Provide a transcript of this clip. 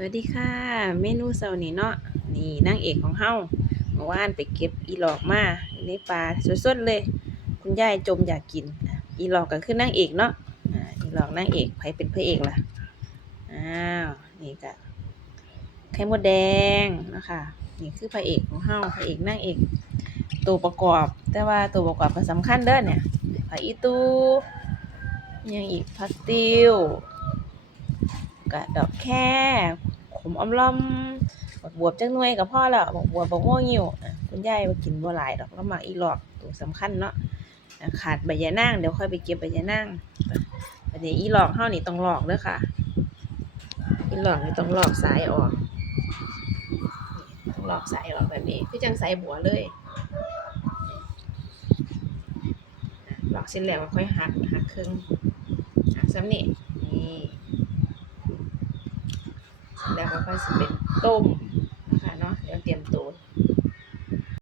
สวัสดีค่ะเมนูเช้านี้เนาะนี่นางเอกของเฮาเมื่อวานไปเก็บอีหลอกมาอยู่ในป่าสดๆเลยคุณยายจมอยากกินอีหลอกก็คือนางเอกเนาะอีหลอกนางเอกไผเป็นพระเอกล่ะอ้าวนี่ก็ไข่มดแดงเนาะค่ะนี่คือพระเอกของเฮาพระเอกนางเอกตัวประกอบแต่ว่าตัวประกอบก็สำคัญเด้อเนี่ยผักอีตูอิหยังอีกผักติ้ว กะดอกแค่ขมอมล่อมบักบวบจักหน่วยก็พอแล้วบักบวบบักโง่งิ้วคุณยายบ่กินบ่หลายดอกเรามักอีหลอกตัวสำคัญเนาะขาดใบยะนางเดี๋ยวค่อยไปเก็บใบยะนางอันนี้อีหลอกเฮานี่ต้องลอกเด้อค่ะอีหลอกนี่ต้องลอกสายออกต้องลอกสายออกแบบนี้คือจังสายบัวเลยลอกเสร็จแล้วก็ค่อยหักครึ่งหักซ้ำนี่นี่แล้วก็ค่อยสิเป็นต้ม